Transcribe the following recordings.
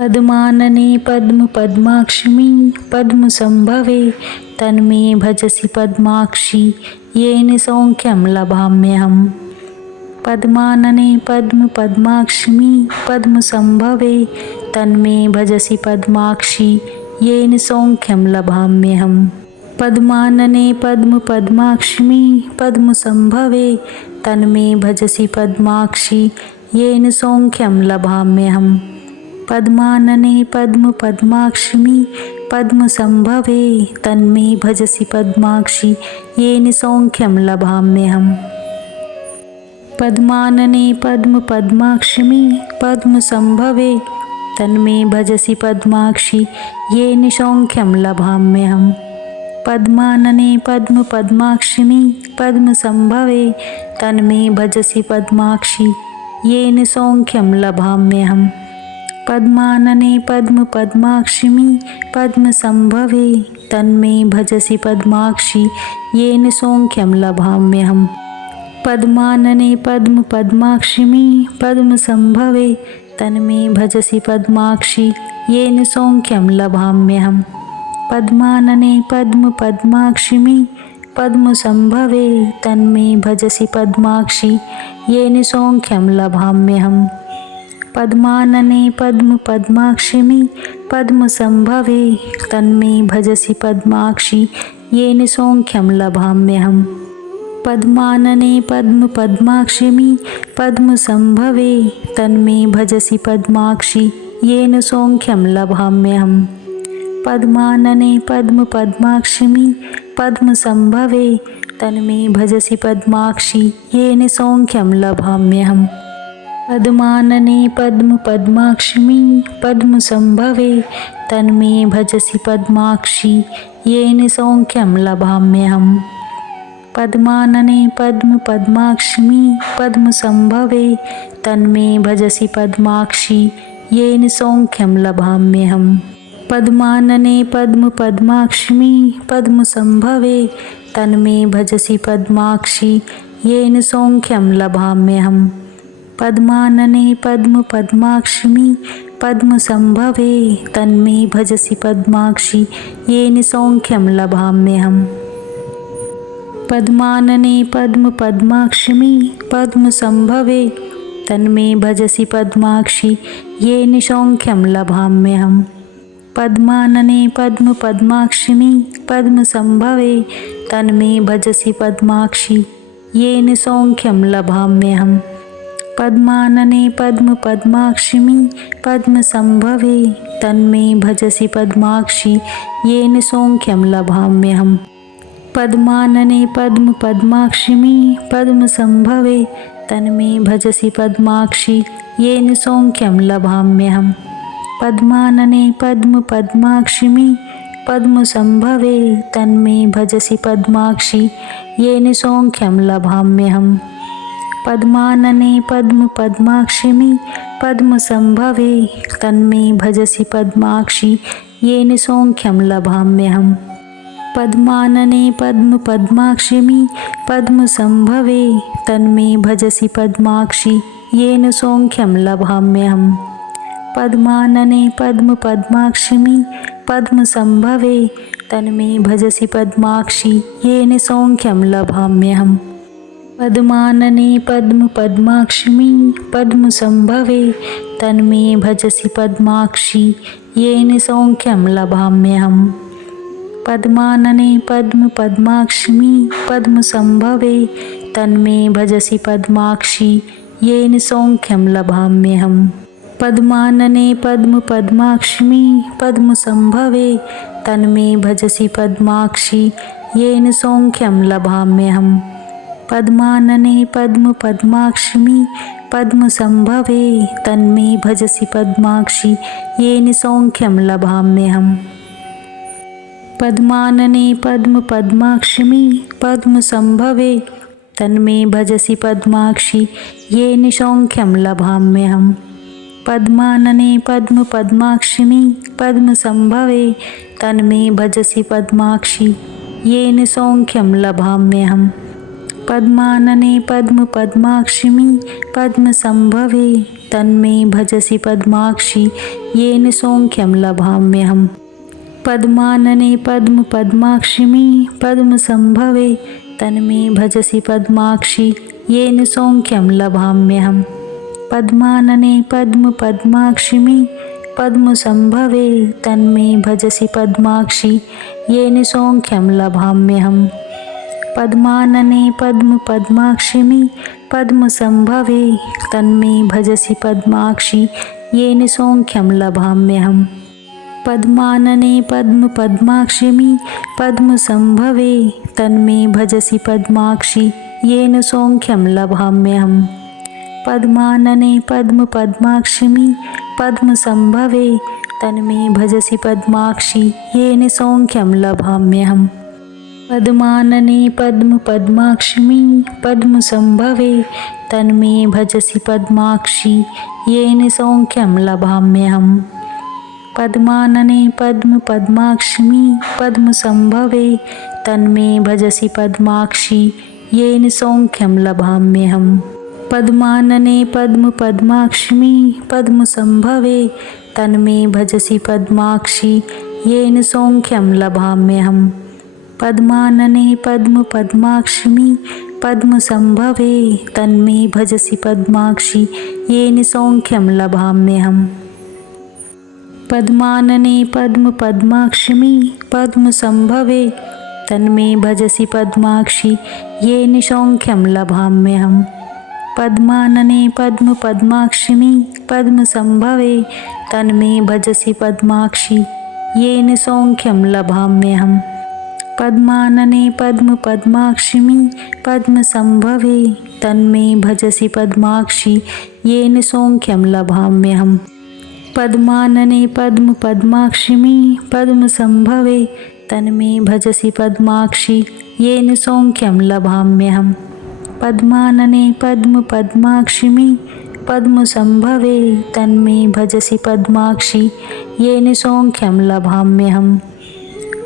पद्मानने पद्मपद्माक्षिमि पद्मसंभवे तन्मे भजसि पद्माक्षि येन सौख्यं लभाम्यहम्। पद्मानने पद्मपद्माक्षिमि पद्मसंभवे तन्मे भजसि पद्माक्षि येन सौख्यं लभाम्यहम्। पद्मानने पद्मपद्माक्षिमि पद्मसंभवे तन्मे भजसि पद्माक्षि येन सौख्यं लभाम्यहम्। पद्मानने पद्मपद्माक्षिमि पद्मसंभवे तन्मे भजसि पद्माक्षि येन सौख्यं लभाम्यहम्। पद्मानने पद्मपद्माक्षिमि पद्मसंभवे तन्मे भजसि पद्माक्षि येन सौख्यं लभाम्यहम्। पद्मानने पद्मपद्माक्षिमि पद्मसंभवे तन्मे भजसि पद्माक्षि येन सौख्यं लभाम्यहम्। पद्मानने पद्मपद्माक्षिमि पद्मसंभवे तन्मे भजसि पद्माक्षि येन सौख्यं लभाम्यहम्। पद्मानने पद्मपद्माक्षिमि पद्मसंभवे तन्मे भजसि पद्माक्षि येन सौख्यं लभाम्यहम्। पद्मानने पद्मपद्माक्षिमि पद्मसंभवे तन्मे भजसि पद्माक्षि येन सौख्यं लभाम्यहम्। पद्मानने पद्मपद्माक्षिमि पद्मसंभवे तन्मे भजसि पद्माक्षि येन सौख्यं लभाम्यहम्। पद्मानने पद्मपद्माक्षिमि पद्मसंभवे तन्मे भजसि पद्माक्षि येन सौख्यं लभाम्यहम्। पद्मानने पद्मपद्माक्षिमि पद्मसंभवे तन्मे भजसि पद्माक्षि येन सौख्यं लभाम्यहम्। पद्मानने पद्मपद्माक्षिमि पद्मसंभवे तन्मे भजसि पद्माक्षि येन सौख्यं लभाम्यहम्। पद्मानने पद्मपद्माक्षिमि पद्मसंभवे तन्मे भजसि पद्माक्षि येन सौख्यं लभाम्यहम्। पद्मानने पद्मपद्माक्षिमि पद्मसंभवे तन्मे भजसि पद्माक्षि येन सौख्यं लभाम्यहम्। पद्मानने पद्मपद्माक्षिमि पद्मसंभवे तन्मे भजसि पद्माक्षि येन सौख्यं लभाम्यहम्। पद्मानने पद्मपद्माक्षिमि पद्मसंभवे तन्मे भजसि पद्माक्षि येन सौख्यं लभाम्यहम्। पद्मानने पद्मपद्माक्षिमि पद्मसंभवे तन्मे भजसि पद्माक्षि येन सौख्यं लभाम्यहम्। पद्मानने पद्मपद्माक्षिमि पद्मसंभवे तन्मे भजसि पद्माक्षि येन सौख्यं लभाम्यहम्। पद्मानने पद्मपद्माक्षिमि पद्मसंभवे तन्मे भजसि पद्माक्षि येन सौख्यं लभाम्यहम्। पद्मानने पद्मपद्माक्षिमि पद्मसंभवे तन्मे भजसि पद्माक्षि येन सौख्यं लभाम्यहम्। पद्मानने पद्मपद्माक्षिमि पद्मसंभवे तन्मे भजसि पद्माक्षि येन सौख्यं लभाम्यहम्। पद्मानने पद्मपद्माक्षिमि पद्मसंभवे तन्मे भजसि पद्माक्षि येन सौख्यं लभाम्यहम्। पद्मानने पद्मपद्माक्षिमि पद्मसंभवे तन्मे भजसि पद्माक्षि येन सौख्यं लभाम्यहम्। पद्मानने पद्मपद्माक्षिमि पद्मसंभवे तन्मे भजसि पद्माक्षि येन सौख्यं लभाम्यहम्। पद्मानने पद्मपद्माक्षिमि पद्मसंभवे तन्मे भजसि पद्माक्षि येन सौख्यं लभाम्यहम्। पद्मानने पद्मपद्माक्षिमि पद्मसंभवे तन्मे भजसि पद्माक्षि येन सौख्यं लभाम्यहम्। पद्मानने पद्मपद्माक्षिमि पद्मसंभवे तन्मे भजसि पद्माक्षि येन सौख्यं लभाम्यहम्। पद्मानने पद्मपद्माक्षिमि पद्मसंभवे तन्मे भजसि पद्माक्षि येन सौख्यं लभाम्यहम्। पद्मानने पद्मपद्माक्षिमि पद्मसंभवे तन्मे भजसि पद्माक्षि येन सौख्यं लभाम्यहम्। पद्मानने पद्मपद्माक्षिमि पद्मसंभवे तन्मे भजसि पद्माक्षि येन सौख्यं लभाम्यहम्। पद्मानने पद्म पद्माक्षिमि पद्मसंभवे तन्मे भजसि पद्माक्षि येन सौख्यं लभाम्यहम्। पद्मानने पद्म पद्माक्षिमि पद्मसंभवे तन्मे भजसि पद्माक्षि येन सौख्यं लभाम्यहम्। पद्मानने पद्म पद्माक्षिमि पद्मसंभवे तन्मे भजसि पद्माक्षि येन सौख्यं लभाम्यहम्। पद्मानने पद्म पद्माक्षिमि पद्मसंभवे तन्मे भजसि पद्माक्षि येन सौख्यं लभाम्यहम्। पद्मानने पद्म पद्माक्षिमि पद्मसंभवे तन्मे भजसि पद्माक्षि येन सौख्यं लभाम्यहम्। पद्मानने पद्म पद्माक्षिमि पद्मसंभवे तन्मे भजसि पद्माक्षि येन सौख्यं लभाम्यहम्। पद्मानने पद्म पद्माक्षिमि पद्मसंभवे तन्मे भजसि पद्माक्षि येन सौख्यं लभाम्यहम्। पद्मानने पद्म पद्माक्षिमि पद्मसंभवे तन्मे भजसि पद्माक्षि येन सौख्यं लभाम्यहम्। पद्मानने पद्म पद्माक्षिमि पद्मसंभवे तन्मे भजसि पद्माक्षि येन सौख्यं लभाम्यहम्। पद्मानने पद्म पद्माक्षिमि पद्मसंभवे तन्मे भजसि पद्माक्षि येन सौख्यं लभाम्यहम्। पद्मानने पद्म पद्माक्षिमि पद्मसंभवे तन्मे भजसि पद्माक्षि येन सौख्यं लभाम्यहम्। पद्मानने पद्म पद्माक्षिमि पद्मसंभवे तन्मे भजसि पद्माक्षि येन सौख्यं लभाम्यहम्। पद्मानने पद्म पद्माक्षिमि पद्मसंभवे तन्मे भजसि पद्माक्षि येन सौख्यं लभाम्यहम्। पद्मानने पद्म पद्माक्षिमि पद्मसंभवे तन्मे भजसि पद्माक्षि येन सौख्यं लभाम्यहम्।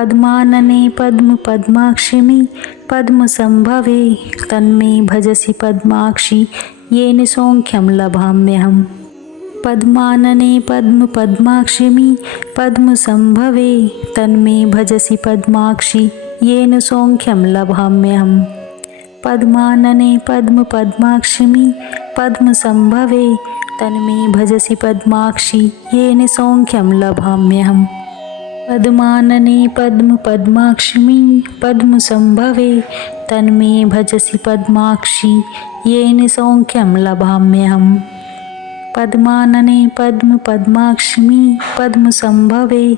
पद्मानने पद्म पद्माक्षिमि पद्मसंभवे तन्मे भजसि पद्माक्षि येन सौख्यं लभाम्यहम्। पद्मानने पद्म पद्माक्षिमि पद्मसंभवे तन्मे भजसि पद्माक्षि येन सौख्यं लभाम्यहम्। पद्मानने पद्म पद्माक्षिमि पद्मसंभवे तन्मे भजसि पद्माक्षि येन सौख्यं लभाम्यहम्। पद्मानने पद्म पद्माक्षिमि पद्मसंभवे तन्मे भजसि पद्माक्षि येन सौख्यं लभाम्यहम्। पद्मानने पद्म पद्माक्षिमि पद्मसंभवे तन्मे भजसि पद्माक्षि येन सौख्यं लभाम्यहम्। पद्मानने पद्म पद्माक्षिमि पद्मसंभवे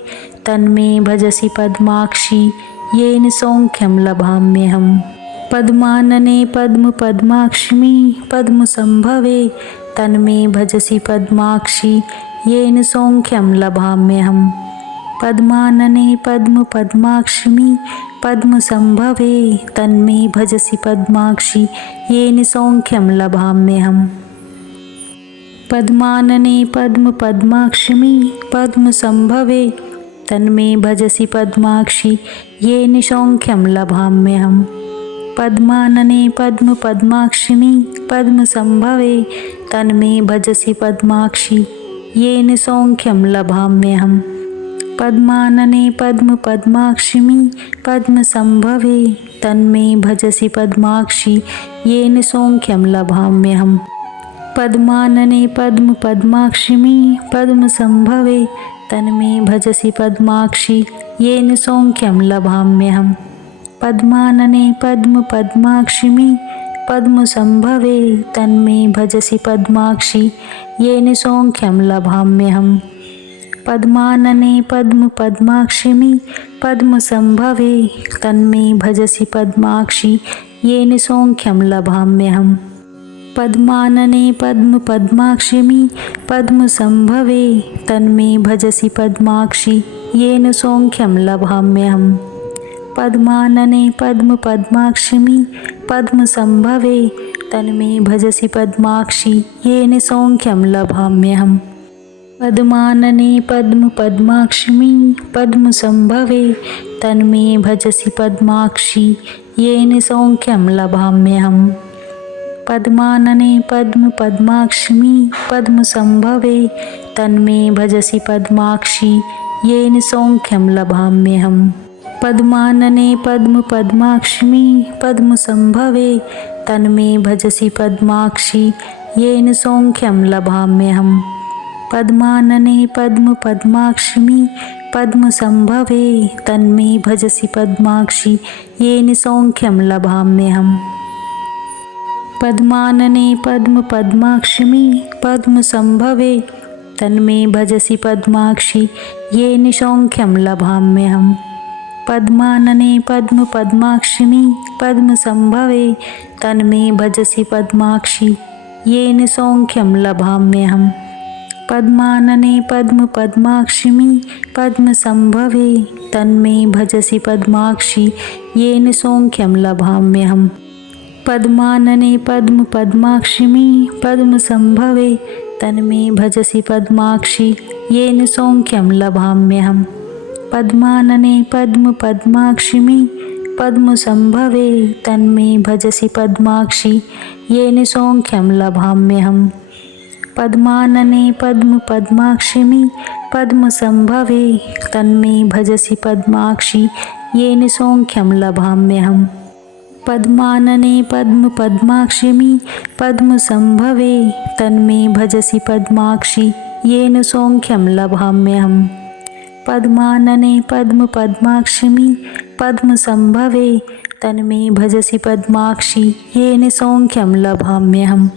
तन्मे भजसि पद्माक्षि येन सौख्यं लभाम्यहम्। पद्मानने पद्म पद्माक्षिमि पद्मसंभवे तन्मे भजसि पद्माक्षि येन सौख्यं लभाम्यहम्। पद्मानने पद्म पद्माक्षिमि पद्मसंभवे तन्मे भजसि पद्माक्षि येन सौख्यं लभाम्यहम्। पद्मानने पद्म पद्माक्षिमि पद्मसंभवे तन्मे भजसि पद्माक्षि येन सौख्यं लभाम्यहम्। पद्मानने पद्म पद्माक्षिमि पद्मसंभवे तन्मे भजसि पद्माक्षि येन सौख्यं लभाम्यहम्। पद्मानने पद्म पद्माक्षिमि पद्मसंभवे तन्मे भजसि पद्माक्षि येन सौख्यं लभाम्यहम्। पद्मानने पद्म पद्माक्षिमि पद्मसंभवे तन्मे भजसि पद्माक्षि येन सौख्यं लभाम्यहम्। पद्मानने पद्म पद्माक्षिमि पद्मसंभवे तन्मे भजसि पद्माक्षि येन सौख्यं लभाम्यहम्। पद्मानने पद्म पद्माक्षिमि पद्मसंभवे तन्मे भजसि पद्माक्षि येन सौख्यं लभाम्यहम्। पद्मानने पद्म पद्माक्षिमि पद्मसंभवे तन्मे भजसि पद्माक्षि येन सौख्यं लभाम्यहम्। पद्मानने पद्म पद्माक्षिमि पद्मसंभवे तन्मे भजसि पद्माक्षि येन सौख्यं लभाम्यहम्। पद्मानने पद्म पद्माक्षिमि पद्मसंभवे तन्मे भजसि पद्माक्षि येन सौख्यं लभाम्यहम्। पद्मानने पद्म पद्माक्षिमि पद्मसंभवे तन्मे भजसि पद्माक्षि येन सौख्यं लभाम्यहम्। पद्मानने पद्म पद्माक्षिमि पद्मसंभवे तन्मे भजसि पद्माक्षि येन सौख्यं लभाम्यहम्। पद्मानने पद्म पद्माक्षिमि पद्मसंभवे तन्मे भजसि पद्माक्षि येन सौख्यं लभाम्यहम्। पद्मानने पद्म पद्माक्षिमि पद्मसंभवे तन्मे भजसि पद्माक्षि येन सौख्यं लभाम्यहम्। पद्मानने पद्म पद्माक्षिमि पद्मसंभवे तन्मे भजसि पद्माक्षि येन सौख्यं लभाम्यहम्। पद्मानने पद्म पद्माक्षिमि पद्मसंभवे तन्मे भजसि पद्माक्षि येन सौख्यं लभाम्यहम्। पद्मानने पद्म पद्माक्षिमि पद्मसंभवे तन्मे भजसि पद्माक्षि येन सौख्यं लभाम्यहम्। पद्मानने पद्म पद्माक्षिमि पद्मसंभवे तन्मे भजसि पद्माक्षि येन सौख्यं लभाम्यहम्। पद्मानने पद्म पद्माक्षिमि पद्मसंभवे तन्मे भजसि पद्माक्षि येन सौख्यं लभाम्यहम्। पद्मानने पद्म पद्माक्षिमि पद्मसंभवे तन्मे भजसि पद्माक्षि येन सौख्यं लभाम्यहम्।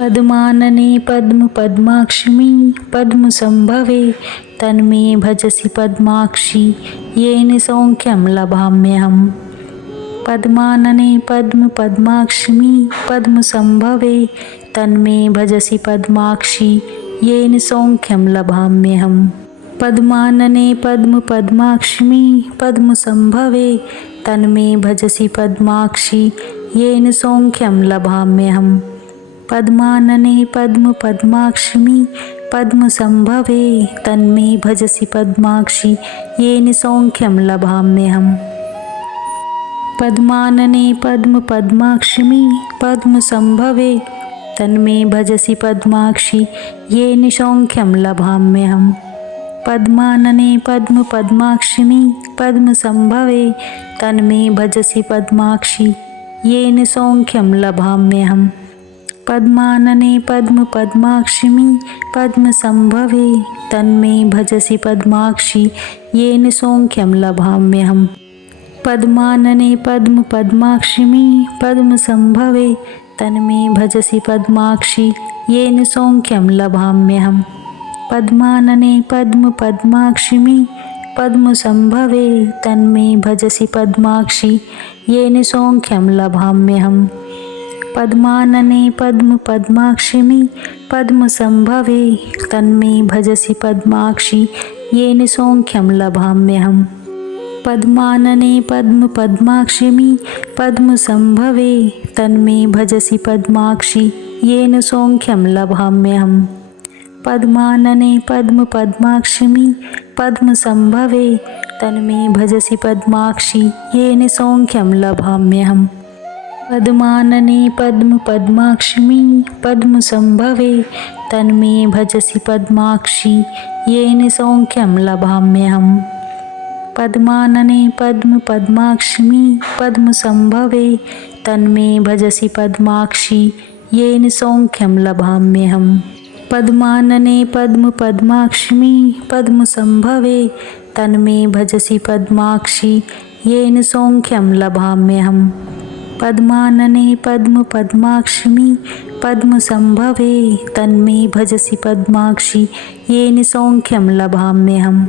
पद्मानने पद्म पद्माक्षिमि पद्मसंभवे तन्मे भजसि पद्माक्षि येन सौख्यं लभाम्यहम्। पद्मानने पद्म पद्माक्षिमि पद्मसंभवे तन्मे भजसि पद्माक्षि येन सौख्यं लभाम्यहम्। पद्मानने पद्म पद्माक्षिमि पद्मसंभवे तन्मे भजसि पद्माक्षि येन सौख्यं लभाम्यहम्। पद्मानने पद्म पद्माक्षिमि पद्मसंभवे तन्मे भजसि पद्माक्षि येन सौख्यं लभाम्यहम्। पद्मानने पद्म पद्माक्षिमि पद्मसंभवे तन्मे भजसि पद्माक्षि येन सौख्यं लभाम्यहम्। पद्मानने पद्म पद्माक्षिमि पद्मसंभवे तन्मे भजसि पद्माक्षि येन सौख्यं लभाम्यहम्। पद्मानने पद्म पद्माक्षिमि पद्मसंभवे तन्मे भजसि पद्माक्षि येन सौख्यं लभाम्यहम्। पद्मानने पद्म पद्माक्षिमि पद्मसंभवे तन्मे भजसि पद्माक्षि येन सौख्यं लभाम्यहम्। पद्मानने पद्म पद्माक्षिमि पद्मसंभवे तन्मे भजसि पद्माक्षि येन सौख्यं लभाम्यहम्। पद्मानने पद्म पद्माक्षिमि पद्मसंभवे तन्मे भजसि पद्माक्षि येन सौख्यं लभाम्यहम्। पद्मानने पद्म पद्माक्षिमि पद्मसंभवे तन्मे भजसि पद्माक्षि येन सौख्यं लभाम्यहम्। पद्मानने पद्म पद्माक्षिमि पद्मसंभवे तन्मे भजसि पद्माक्षि येन सौख्यं लभाम्यहम्। पद्मानने पद्म पद्माक्षिमि पद्मसंभवे तन्मे भजसि पद्माक्षि येन सौख्यं लभाम्यहम्। पद्मानने पद्म पद्माक्षिमि पद्मसंभवे तन्मे भजसि पद्माक्षि येन सौख्यं लभाम्यहम्। पद्मानने पद्म पद्माक्षिमि पद्मसंभवे तन्मे भजसि पद्माक्षि येन सौख्यं लभाम्यहम्। पद्मानने पद्म पद्माक्षिमि पद्मसंभवे तन्मे भजसि पद्माक्षि येन सौख्यं लभाम्यहम्।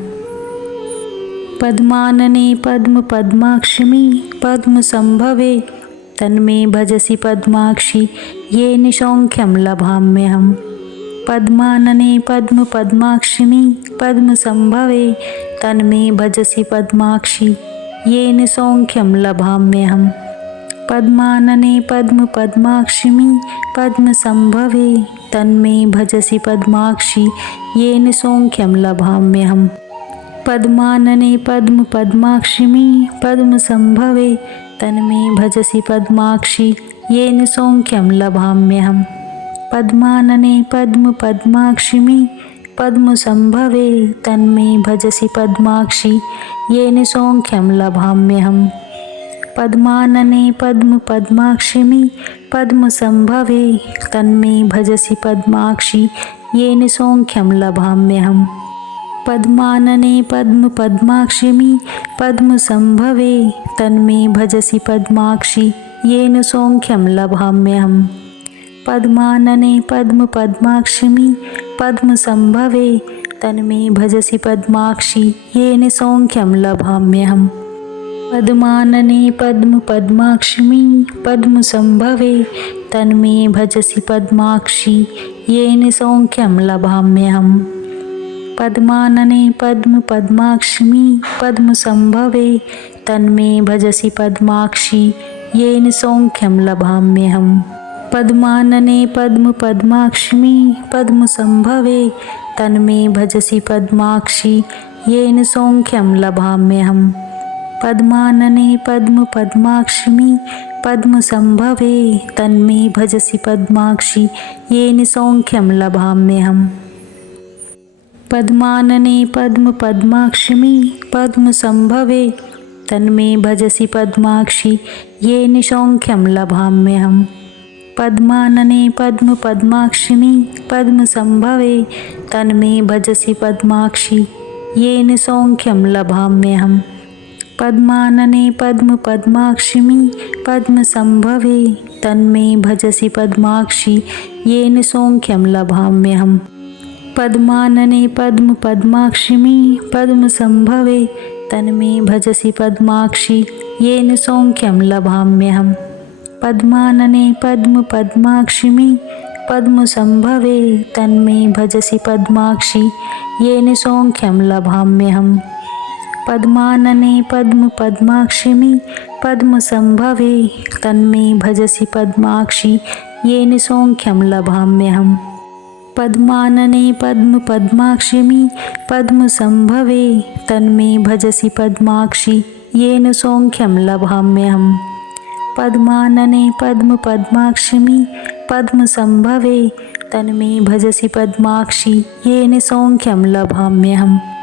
पद्मानने पद्म पद्माक्षिमि पद्मसंभवे तन्मे भजसि पद्माक्षि येन सौख्यं लभाम्यहम्। पद्मानने पद्म पद्माक्षिमि पद्मसंभवे तन्मे भजसि पद्माक्षि येन सौख्यं लभाम्यहम्। पद्मानने पद्म पद्माक्षिमि पद्मसंभवे तन्मे भजसि पद्माक्षि येन सौख्यं लभाम्यहम्। पद्मानने पद्म पद्माक्षिमि पद्मसंभवे तन्मे भजसि पद्माक्षि येन सौख्यं लभाम्यहम्। पद्मानने पद्मपद्माक्षिमि पद्मसंभवे तन्मे भजसि पद्माक्षि येन सौख्यं लभाम्यहम्। पद्मानने पद्मपद्माक्षिमि पद्मसंभवे तन्मे भजसि पद्माक्षि येन सौख्यं लभाम्यहम्। पद्मानने पद्मपद्माक्षिमि पद्मसंभवे तन्मे भजसि पद्माक्षि येन सौख्यं लभाम्यहम्। पद्मानने पद्मपद्माक्षिमि पद्मसंभवे तन्मे भजसि पद्माक्षि येन सौख्यं लभाम्यहम्। पद्मानने पद्मपद्माक्षिमि पद्मसंभवे तन्मे भजसि पद्माक्षि येन सौख्यं लभाम्यहम्। पद्मानने पद्मपद्माक्षिमि पद्मसंभवे तन्मे भजसि पद्माक्षि येन सौख्यं लभाम्यहम्। पद्मानने पद्मपद्माक्षिमि पद्मसंभवे तन्मे भजसि पद्माक्षि येन सौख्यं लभाम्यहम्। पद्मानने पद्मपद्माक्षिमि पद्मसंभवे तन्मे भजसि पद्माक्षि येन सौख्यं लभाम्यहम्। पद्मानने पद्मपद्माक्षिमि पद्मसंभवे तन्मे भजसि पद्माक्षि येन सौख्यं लभाम्यहम्। पद्मानने पद्मपद्माक्षिमि पद्मसंभवे तन्मे भजसि पद्माक्षि येन सौख्यं लभाम्यहम्। पद्मानने पद्मपद्माक्षिमि पद्मसंभवे तन्मे भजसि पद्माक्षि येन सौख्यं लभाम्यहम्। पद्मानने पद्मपद्माक्षिमि पद्मसंभवे तन्मे भजसि पद्माक्षि येन सौख्यं लभाम्यहम्। पद्मानने पद्मपद्माक्षिमि पद्मसंभवे तन्मे भजसि पद्माक्षि येन सौख्यं लभाम्यहम्। पद्मानने पद्मपद्माक्षिमि पद्मसंभवे तन्मे भजसि पद्माक्षि येन सौख्यं लभाम्यहम्। पद्मानने पद्मपद्माक्षिमि पद्मसंभवे तन्मे भजसि पद्माक्षि येन सौख्यं लभाम्यहम्। पद्मानने पद्मपद्माक्षिमि पद्मसंभवे तन्मे भजसि पद्माक्षि येन सौख्यं लभाम्यहम्।